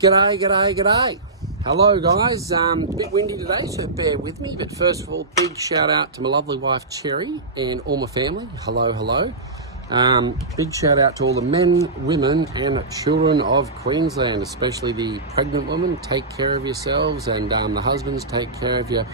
G'day. Hello guys, a bit windy today, so bear with me. But first of all, big shout out to my lovely wife Cherry and all my family. Hello. Big shout out to all the men, women and children of Queensland, especially the pregnant women. Take care of yourselves, and the husbands, take care of your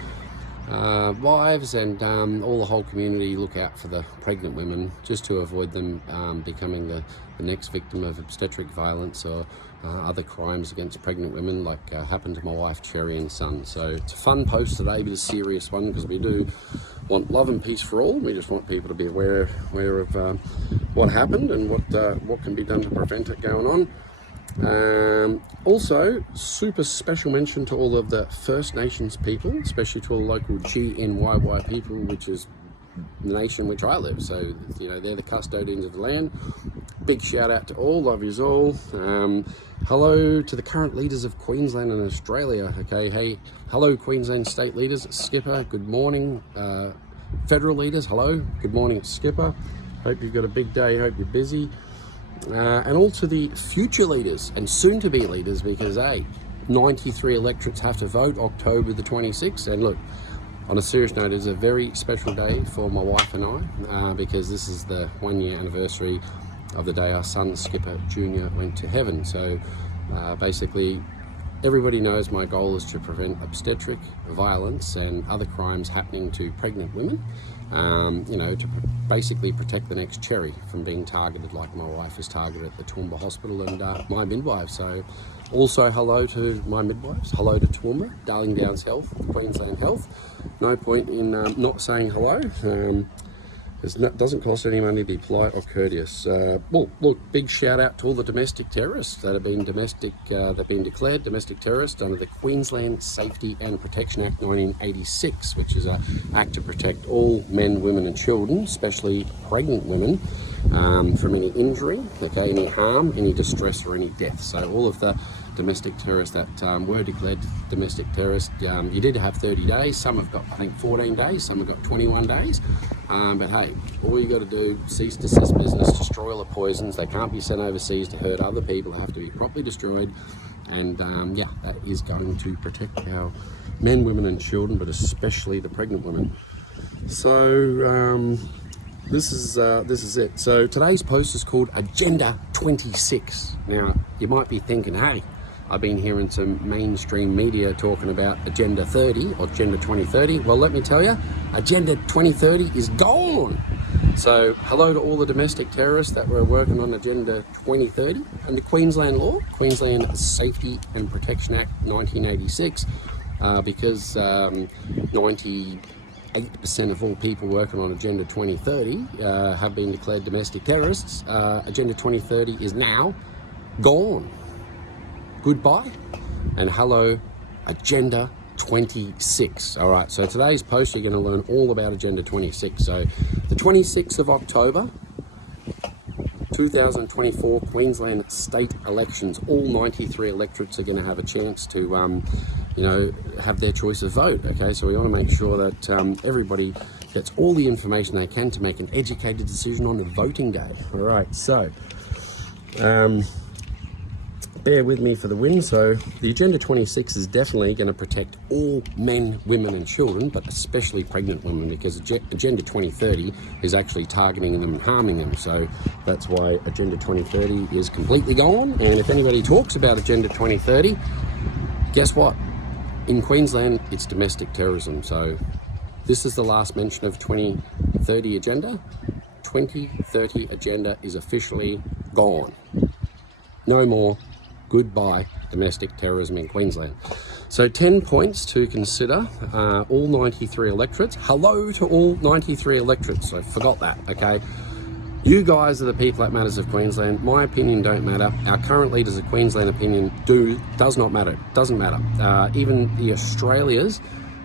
wives, and all the whole community. Look out for the pregnant women, just to avoid them becoming the next victim of obstetric violence or other crimes against pregnant women, like happened to my wife Cherry and son. So it's a fun post today, but a serious one, because we do want love and peace for all. We just want people to be aware of what happened and what can be done to prevent it going on. Also, super special mention to all of the First Nations people, especially to all the local GNYY people, which is the nation in which I live. So, you know, they're the custodians of the land. Big shout out to all, love yous all. Hello to the current leaders of Queensland and Australia. Okay, hey, hello Queensland state leaders, Skipper, good morning. Federal leaders, hello, good morning, Skipper. Hope you've got a big day, hope you're busy. And all to the future leaders and soon to be leaders, because 93 electorates have to vote October the 26th. And look, on a serious note, it's a very special day for my wife and I, because this is the 1 year anniversary of the day our son Skipper Jr. went to heaven. So basically, everybody knows my goal is to prevent obstetric violence and other crimes happening to pregnant women. You know, to basically protect the next Cherry from being targeted like my wife is targeted at the Toowoomba Hospital, and my midwife. So also hello to my midwives, hello to Toowoomba, Darling Downs Health, Queensland Health. No point in not saying hello. It doesn't cost any money to be polite or courteous. Well, look, big shout out to all the domestic terrorists that have been declared domestic terrorists under the Queensland Safety and Protection Act 1986, which is an act to protect all men, women and children, especially pregnant women, from any injury, okay, any harm, any distress or any death. So all of the domestic terrorists that were declared domestic terrorists, you did have 30 days. Some have got, I think, 14 days, some have got 21 days. But hey, all you got to do, cease, desist business, destroy all the poisons. They can't be sent overseas to hurt other people. They have to be properly destroyed. And yeah, that is going to protect our men, women and children, but especially the pregnant women. So this is it. So today's post is called Agenda 26. Now, you might be thinking, hey, I've been hearing some mainstream media talking about Agenda 30 or Agenda 2030. Well, let me tell you, Agenda 2030 is gone. So hello to all the domestic terrorists that were working on Agenda 2030 under Queensland law, Queensland Safety and Protection Act 1986, because 98% of all people working on Agenda 2030 have been declared domestic terrorists. Agenda 2030 is now gone. Goodbye and hello, Agenda 26. All right, so today's post, you're going to learn all about Agenda 26. So the 26th of October 2024 Queensland state elections, all 93 electorates are going to have a chance to you know, have their choice of vote. Okay, so we want to make sure that everybody gets all the information they can to make an educated decision on the voting day. All right, so bear with me for the win. So the Agenda 26 is definitely going to protect all men, women and children, but especially pregnant women, because Agenda 2030 is actually targeting them and harming them. So that's why Agenda 2030 is completely gone. And if anybody talks about Agenda 2030, guess what? In Queensland, it's domestic terrorism. So this is the last mention of 2030 agenda. 2030 agenda is officially gone. No more. Goodbye domestic terrorism in Queensland. So 10 points to consider, all 93 electorates. Hello to all 93 electorates. I forgot that, okay? You guys are the people that matters of Queensland. My opinion don't matter. Our current leaders of Queensland opinion does not matter. Doesn't matter. Even the Australia's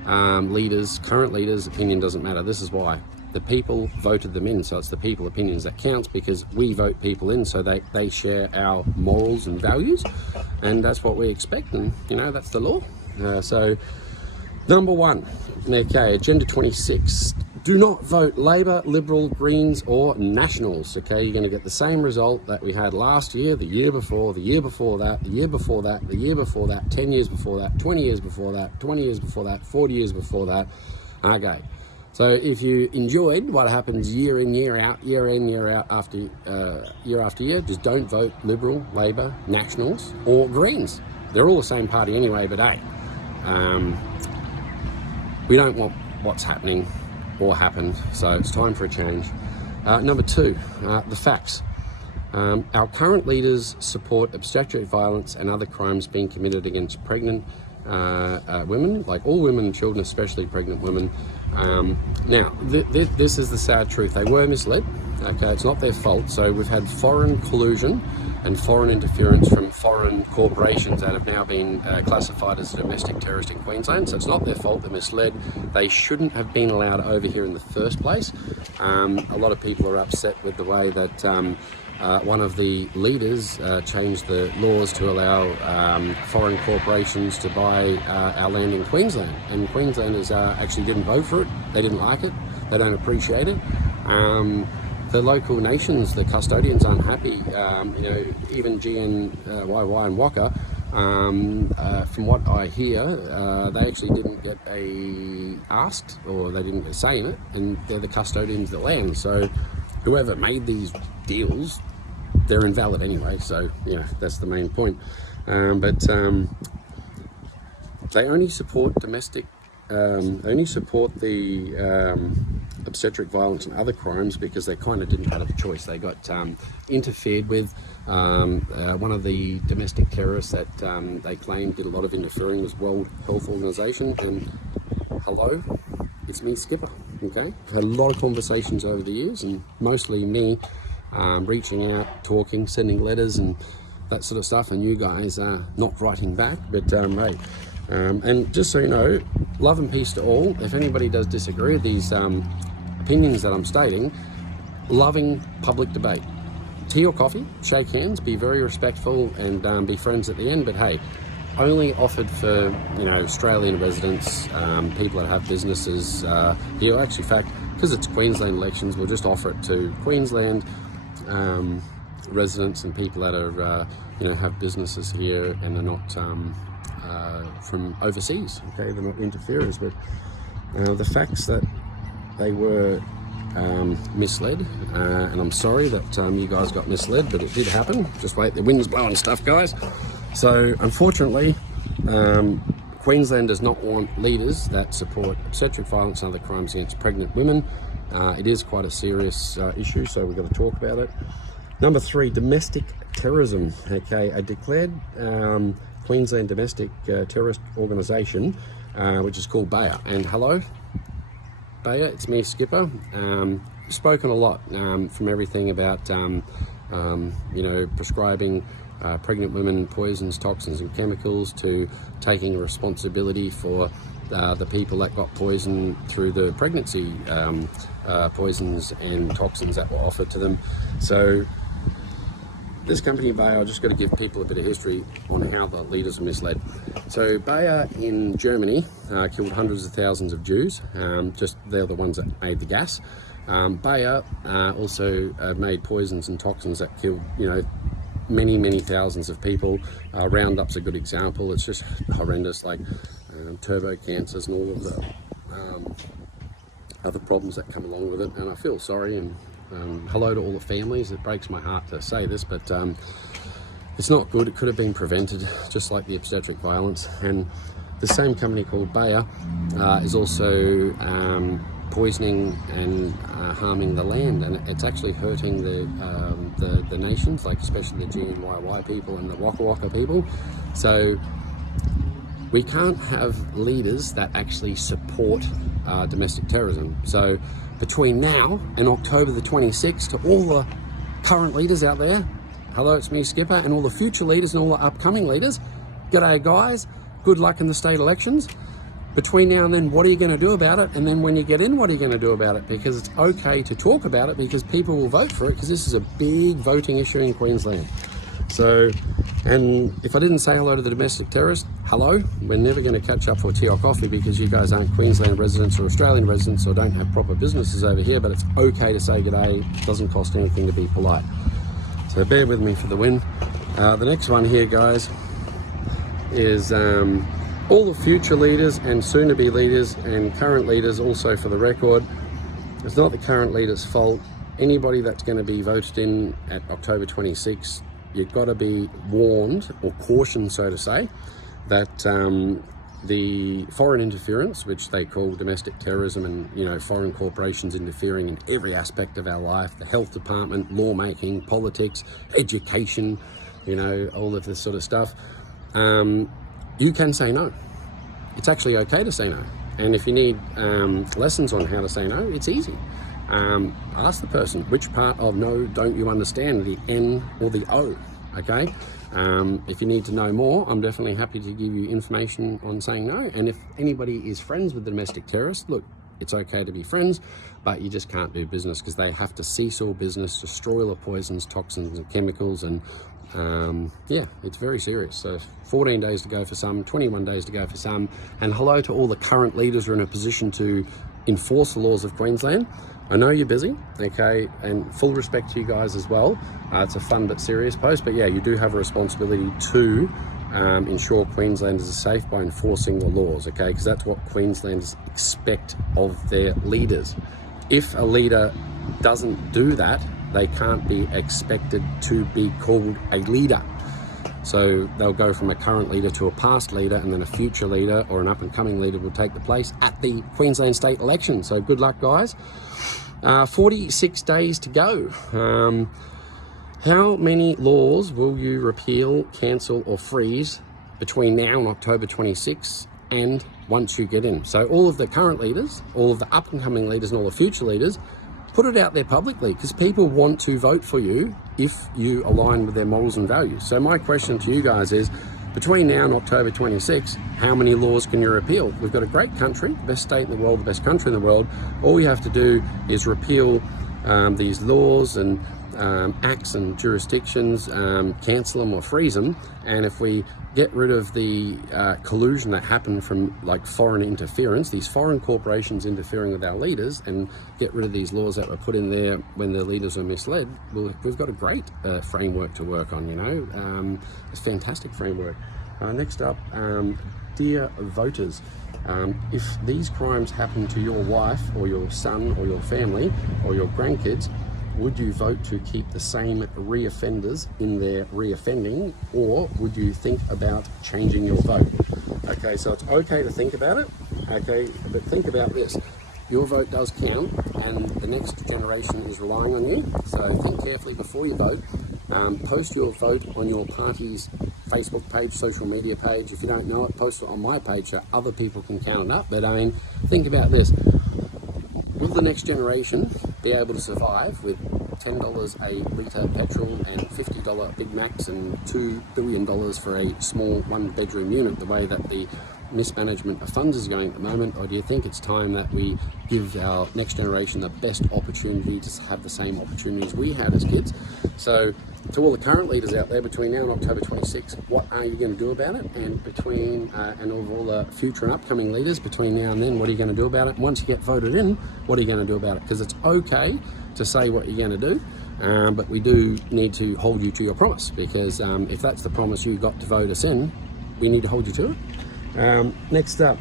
current leaders opinion doesn't matter. This is why. The people voted them in, so it's the people opinions that counts, because we vote people in, so they share our morals and values, and that's what we expect, and you know, that's the law. So number one, okay, Agenda 26. do not vote Labor, Liberal, Greens or Nationals, okay? You're going to get the same result that we had last year, the year before, the year before that, the year before that, the year before that, 10 years before that, 20 years before that, 20 years before that, 40 years before that. Okay, so if you enjoyed what happens year in, year out, year in, year out, after year, just don't vote Liberal, Labor, Nationals or Greens. They're all the same party anyway, but hey, we don't want what's happening or happened, so it's time for a change. Number two, the facts. Our current leaders support obstetric violence and other crimes being committed against pregnant women, like all women and children, especially pregnant women. Now, this is the sad truth. They were misled. Okay, it's not their fault. So we've had foreign collusion and foreign interference from foreign corporations that have now been classified as domestic terrorist in Queensland. So it's not their fault. They're misled. They shouldn't have been allowed over here in the first place. A lot of people are upset with the way that one of the leaders changed the laws to allow foreign corporations to buy our land in Queensland. And Queenslanders actually didn't vote for it. They didn't like it. They don't appreciate it. The local nations, the custodians, aren't happy. Even GNYY and Waka, from what I hear, they actually didn't get asked, or they didn't say it, and they're the custodians of the land. So whoever made these deals, they're invalid anyway. So yeah, that's the main point. But they only support domestic. Only support the obstetric violence and other crimes because they kind of didn't have a choice. They got interfered with. One of the domestic terrorists that they claimed did a lot of interfering was World Health Organization. And hello, it's me, Skipper. Okay, had a lot of conversations over the years, and mostly me reaching out, talking, sending letters, and that sort of stuff. And you guys not writing back, but hey. And just so you know, love and peace to all. If anybody does disagree with these opinions that I'm stating, loving public debate. Tea or coffee, shake hands, be very respectful, and be friends at the end. But hey, only offered for Australian residents, people that have businesses here. Actually, in fact, because it's Queensland elections, we'll just offer it to Queensland residents and people that are have businesses here and they're not from overseas. Okay, they're not interferers. But the facts that they were misled, and I'm sorry that you guys got misled, but it did happen. Just wait, the wind's blowing stuff, guys. So unfortunately, Queensland does not want leaders that support obstetric violence and other crimes against pregnant women. It is quite a serious issue, so we've got to talk about it. Number three, domestic terrorism. Okay, a declared Queensland domestic terrorist organisation, which is called Bayer. And hello, Bayer, it's me, Skipper. Spoken a lot from everything about prescribing pregnant women poisons, toxins and chemicals, to taking responsibility for the people that got poisoned through the pregnancy poisons and toxins that were offered to them. So this company Bayer, I've just got to give people a bit of history on how the leaders are misled. So Bayer in Germany killed hundreds of thousands of Jews. They're the ones that made the gas. Bayer also made poisons and toxins that killed, many thousands of people. Roundup's a good example. It's just horrendous, like turbo cancers and all of the other problems that come along with it. And I feel sorry, and hello to all the families. It breaks my heart to say this, but it's not good. It could have been prevented, just like the obstetric violence. And the same company called Bayer is also poisoning and harming the land, and it's actually hurting the nations, like especially the GNYY people and the Waka Waka people. So we can't have leaders that actually support domestic terrorism. So between now and October the 26th, to all the current leaders out there, hello, it's me, Skipper, and all the future leaders and all the upcoming leaders, g'day guys, good luck in the state elections. Between now and then, what are you going to do about it? And then when you get in, what are you going to do about it? Because it's okay to talk about it, because people will vote for it, because this is a big voting issue in Queensland. So And if I didn't say hello to the domestic terrorist, hello. We're never going to catch up for tea or coffee because you guys aren't Queensland residents or Australian residents or don't have proper businesses over here, but it's okay to say g'day. It doesn't cost anything to be polite. So bear with me for the win. The next one here, guys, is all the future leaders and soon-to-be leaders and current leaders also for the record. It's not the current leaders' fault. Anybody that's going to be voted in at October 26th, you've got to be warned or cautioned, so to say, that the foreign interference, which they call domestic terrorism, and foreign corporations interfering in every aspect of our life, the health department, lawmaking, politics, education, all of this sort of stuff, you can say no. It's actually okay to say no. And if you need lessons on how to say no, it's easy. Ask the person, which part of no don't you understand, the N or the O, okay? If you need to know more, I'm definitely happy to give you information on saying no. And if anybody is friends with the domestic terrorists, look, it's okay to be friends, but you just can't do business because they have to cease all business, destroy all the poisons, toxins and chemicals, and yeah, it's very serious. So 14 days to go for some, 21 days to go for some, and hello to all the current leaders who are in a position to enforce the laws of Queensland. I know you're busy, okay, and full respect to you guys as well. It's a fun but serious post, but yeah, you do have a responsibility to ensure Queenslanders are safe by enforcing the laws, okay, because that's what Queenslanders expect of their leaders. If a leader doesn't do that, they can't be expected to be called a leader. So they'll go from a current leader to a past leader, and then a future leader or an up-and-coming leader will take the place at the Queensland state election. So good luck, guys. 46 days to go. How many laws will you repeal, cancel or freeze between now and October 26 and once you get in? So all of the current leaders, all of the up-and-coming leaders and all the future leaders, put it out there publicly, because people want to vote for you if you align with their morals and values. So my question to you guys is, between now and October 26, how many laws can you repeal? We've got a great country, the best state in the world, the best country in the world. All you have to do is repeal these laws and acts and jurisdictions, cancel them or freeze them. And if we get rid of the collusion that happened from like foreign interference, these foreign corporations interfering with our leaders, and get rid of these laws that were put in there when the leaders were misled, we've got a great framework to work on, it's a fantastic framework. Next up, dear voters, if these crimes happen to your wife or your son or your family or your grandkids, would you vote to keep the same reoffenders in their reoffending, or would you think about changing your vote? Okay, so it's okay to think about it, okay, but think about this. Your vote does count, and the next generation is relying on you, so think carefully before you vote. Post your vote on your party's Facebook page, social media page. If you don't know it, post it on my page so other people can count it up. But I mean, think about this. Will the next generation be able to survive with $10 a litre petrol and $50 Big Macs and $2 billion for a small one-bedroom unit, the way that the mismanagement of funds is going at the moment? Or do you think it's time that we give our next generation the best opportunity to have the same opportunities we had as kids? So to all the current leaders out there, between now and October 26, what are you going to do about it? And between and of all the future and upcoming leaders, between now and then, what are you going to do about it? And once you get voted in, what are you going to do about it? Because it's okay to say what you're going to do, but we do need to hold you to your promise, because if that's the promise you got to vote us in, we need to hold you to it. Next up,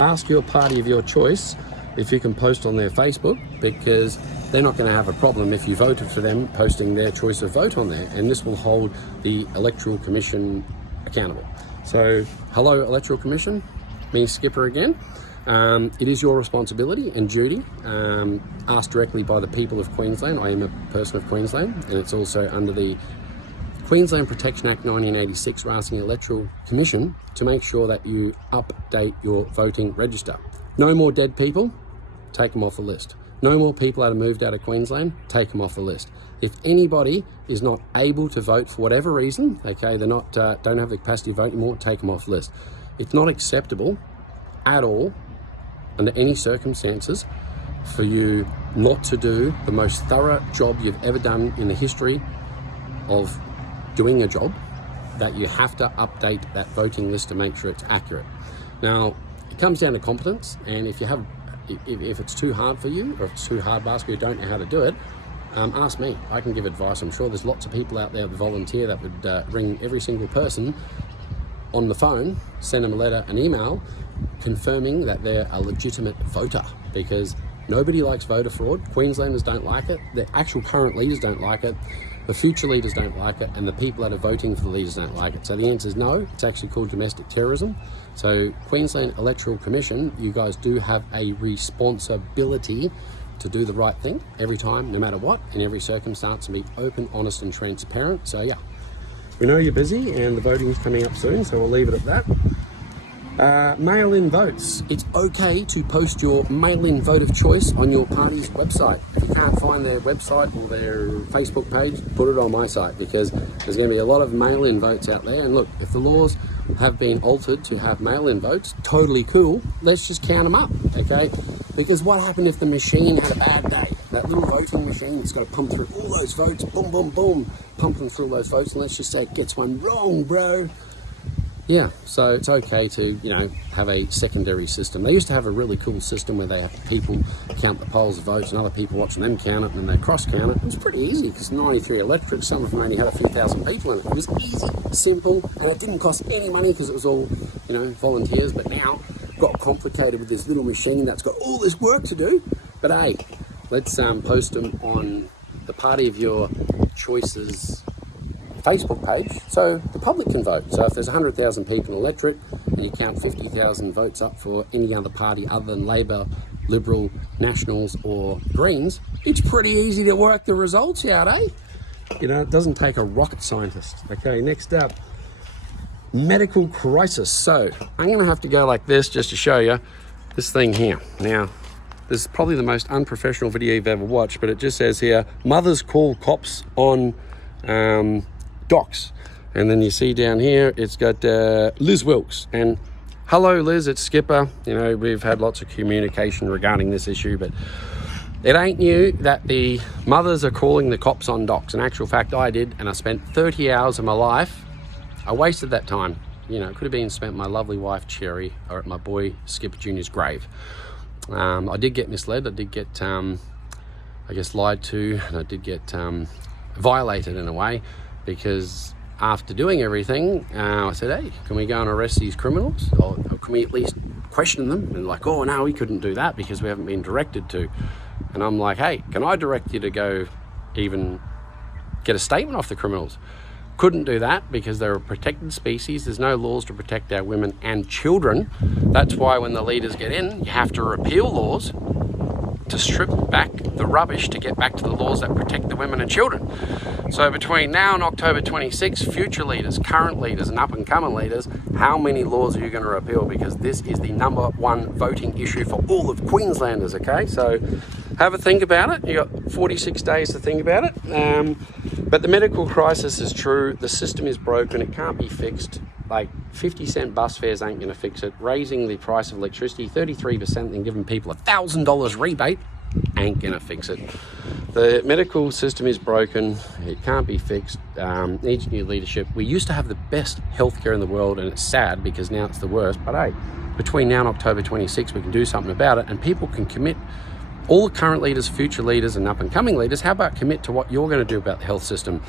ask your party of your choice if you can post on their Facebook, because they're not going to have a problem if you voted for them posting their choice of vote on there, and this will hold the Electoral Commission accountable. So, hello Electoral Commission, me Skipper again. It is your responsibility and duty, asked directly by the people of Queensland. I am a person of Queensland, and it's also under the Queensland Protection Act 1986. We're asking the Electoral Commission to make sure that you update your voting register. No more dead people, take them off the list. No more people that have moved out of Queensland, take them off the list. If anybody is not able to vote for whatever reason, okay, they're not don't have the capacity to vote anymore, take them off the list. It's not acceptable at all, under any circumstances, for you not to do the most thorough job you've ever done in the history of doing a job, that you have to update that voting list to make sure it's accurate. Now, it comes down to competence, and if it's too hard for you, or if it's too hard, basket, you don't know how to do it, ask me. I can give advice. I'm sure there's lots of people out there that volunteer that would ring every single person on the phone, send them a letter, an email, confirming that they're a legitimate voter, because nobody likes voter fraud. Queenslanders don't like it. The actual current leaders don't like it. The future leaders don't like it, and the people that are voting for the leaders don't like it. So the answer is no. It's actually called domestic terrorism. So Queensland Electoral Commission, you guys do have a responsibility to do the right thing every time, no matter what, in every circumstance, and be open, honest, and transparent. So yeah, we know you're busy, and the voting's coming up soon, so we'll leave it at that. Mail-in votes. It's okay to post your mail-in vote of choice on your party's website. If you can't find their website or their Facebook page, put it on my site, because there's going to be a lot of mail-in votes out there. And look, if the laws have been altered to have mail-in votes, totally cool. Let's just count them up, okay? Because what happened if the machine had a bad day? That little voting machine that's got to pump through all those votes, boom, boom, boom, pumping through all those votes, and let's just say it gets one wrong, bro. Yeah, so it's okay to, have a secondary system. They used to have a really cool system where they have people count the polls of votes and other people watching them count it, and then they cross-count it. It was pretty easy because 93 electorates, some of them only had a few thousand people in it. It was easy, simple, and it didn't cost any money because it was all, volunteers. But now, got complicated with this little machine that's got all this work to do. But hey, let's post them on the party of your choices Facebook page, so the public can vote. So if there's 100,000 people in an electorate and you count 50,000 votes up for any other party other than Labor, Liberal, Nationals or Greens, it's pretty easy to work the results out, eh? It doesn't take a rocket scientist. Okay, next up, medical crisis. So I'm going to have to go like this just to show you this thing here. Now, this is probably the most unprofessional video you've ever watched, but it just says here, mothers call cops on docs. And then you see down here, it's got Liz Wilkes. And hello, Liz, it's Skipper. We've had lots of communication regarding this issue, but it ain't new that the mothers are calling the cops on docs. In actual fact, I did, and I spent 30 hours of my life. I wasted that time. It could have been spent my lovely wife, Cherry, or at my boy, Skipper Jr.'s grave. I did get misled. I did get, lied to, and I did get violated in a way, because after doing everything, I said, hey, can we go and arrest these criminals? Or can we at least question them? And like, oh, no, we couldn't do that because we haven't been directed to. And I'm like, hey, can I direct you to go even get a statement off the criminals? Couldn't do that because they're a protected species. There's no laws to protect our women and children. That's why when the leaders get in, you have to repeal laws to strip back the rubbish to get back to the laws that protect the women and children. So between now and October 26, future leaders, current leaders, and up-and-coming leaders, how many laws are you going to repeal? Because this is the number one voting issue for all of Queenslanders, okay? So have a think about it. You got 46 days to think about it. But the medical crisis is true. The system is broken. It can't be fixed. Like 50-cent bus fares ain't going to fix it. Raising the price of electricity 33% and giving people $1,000 rebate ain't going to fix it. The medical system is broken. It can't be fixed. Needs new leadership. We used to have the best healthcare in the world, and it's sad because now it's the worst. But hey, between now and October 26, we can do something about it, and people can commit. All the current leaders, future leaders, and up-and-coming leaders, how about commit to what you're going to do about the health system?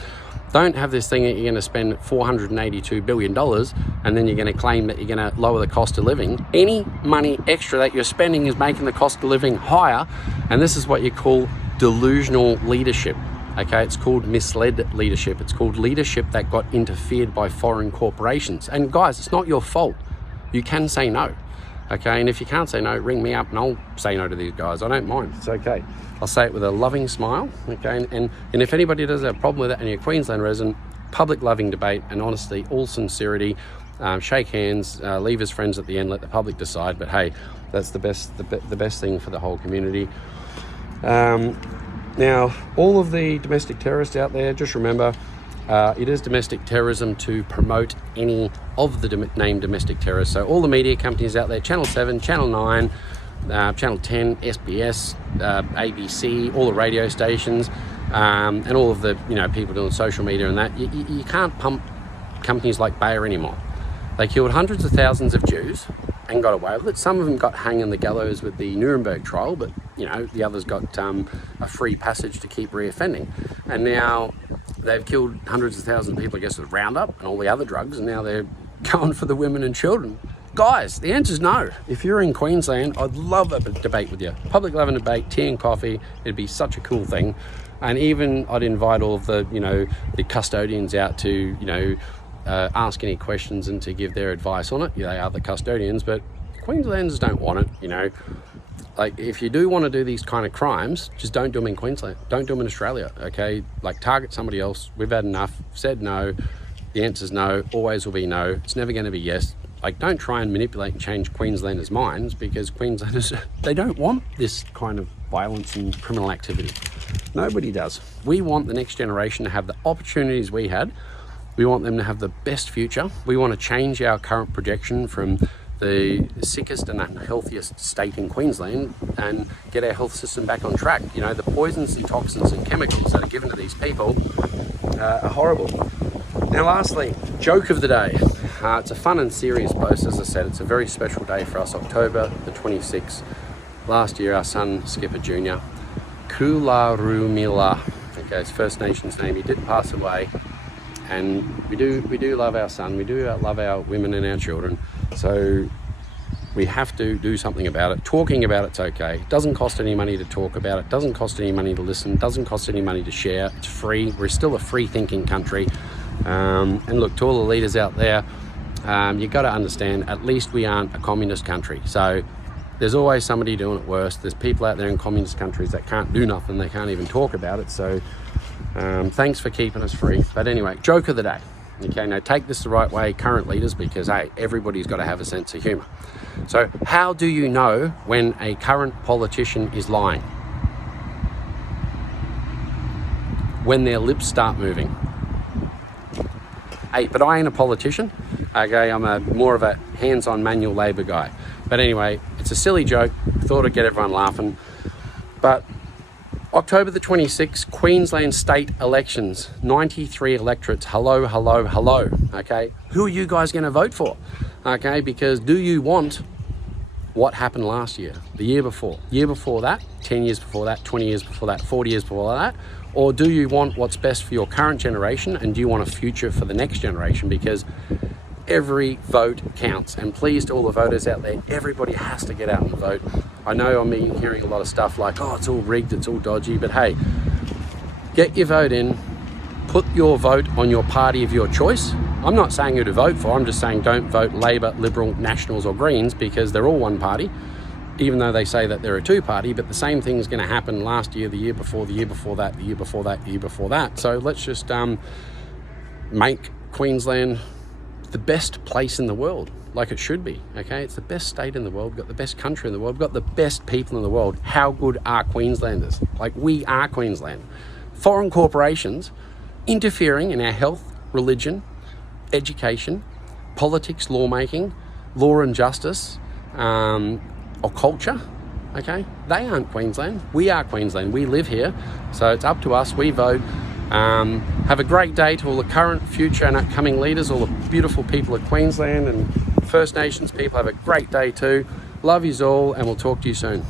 Don't have this thing that you're going to spend $482 billion and then you're going to claim that you're going to lower the cost of living. Any money extra that you're spending is making the cost of living higher, and this is what you call delusional leadership. Okay, it's called misled leadership. It's called leadership that got interfered by foreign corporations. And guys, it's not your fault. You can say no. Okay, and if you can't say no, ring me up and I'll say no to these guys. I don't mind. It's okay. I'll say it with a loving smile. Okay, and if anybody does have a problem with it and you're a Queensland resident, public loving debate and honesty, all sincerity, shake hands, leave as friends at the end, let the public decide. But hey, that's the best thing for the whole community. Now, all of the domestic terrorists out there, just remember, it is domestic terrorism to promote any of the named domestic terrorists. So all the media companies out there, Channel 7, Channel 9, Channel 10, SBS, ABC, all the radio stations, and all of the people doing social media and that, you can't pump companies like Bayer anymore. They killed hundreds of thousands of Jews and got away with it. Some of them got hung in the gallows with the Nuremberg trial, but the others got a free passage to keep reoffending. And now they've killed hundreds of thousands of people, I guess, with Roundup and all the other drugs, and now they're going for the women and children. Guys, the answer's no. If you're in Queensland, I'd love a debate with you. Public loving debate, tea and coffee, it'd be such a cool thing. And even I'd invite all of the, the custodians out to, ask any questions and to give their advice on it. They are the custodians, but Queenslanders don't want it, Like, if you do want to do these kind of crimes, just don't do them in Queensland. Don't do them in Australia, okay? Like, target somebody else. We've had enough. Said no. The answer's no. Always will be no. It's never going to be yes. Like, don't try and manipulate and change Queenslanders' minds, because Queenslanders, they don't want this kind of violence and criminal activity. Nobody does. We want the next generation to have the opportunities we had. We want them to have the best future. We want to change our current projection from the sickest and unhealthiest state in Queensland and get our health system back on track. The poisons and toxins and chemicals that are given to these people are horrible. Now, lastly, joke of the day. It's a fun and serious post. As I said, it's a very special day for us, October the 26th. Last year, our son, Skipper Jr., Kularumila, okay, his First Nations name, he did pass away. And we do love our son, we do love our women and our children. So we have to do something about it. Talking about it's okay. It doesn't cost any money to talk about it. Doesn't cost any money to listen. Doesn't cost any money to share. It's free. We're still a free thinking country. And look, to all the leaders out there, you've got to understand, at least we aren't a communist country. So there's always somebody doing it worse. There's people out there in communist countries that can't do nothing. They can't even talk about it. So thanks for keeping us free. But anyway, joke of the day. Okay, now take this the right way, current leaders, because hey, everybody's got to have a sense of humor. So how do you know when a current politician is lying? When their lips start moving. Hey, but I ain't a politician. Okay, I'm more of a hands-on manual labour guy. But anyway, it's a silly joke. Thought I'd get everyone laughing. But October the 26th, Queensland state elections, 93 electorates. Hello, hello, hello. Okay, who are you guys going to vote for? Okay, because do you want what happened last year, the year before that, 10 years before that, 20 years before that, 40 years before that? Or do you want what's best for your current generation, and do you want a future for the next generation? Because every vote counts. And please, to all the voters out there, everybody has to get out and vote. I know I'm hearing a lot of stuff like, oh, it's all rigged, it's all dodgy, but hey, get your vote in, put your vote on your party of your choice. I'm not saying who to vote for, I'm just saying don't vote Labor, Liberal, Nationals or Greens, because they're all one party, even though they say that they're a two-party. But the same thing is going to happen last year, the year before, the year before that, the year before that, the year before that. So let's just make Queensland the best place in the world, like it should be. Okay, it's the best state in the world, we've got the best country in the world, we've got the best people in the world. How good are Queenslanders? Like, we are Queensland. Foreign corporations interfering in our health, religion, education, politics, lawmaking, law and justice, or culture, okay? They aren't Queensland. We are Queensland. We live here. So it's up to us. We vote. Have a great day to all the current, future and upcoming leaders, all the beautiful people of Queensland and First Nations people. Have a great day too. Love yous all, and we'll talk to you soon.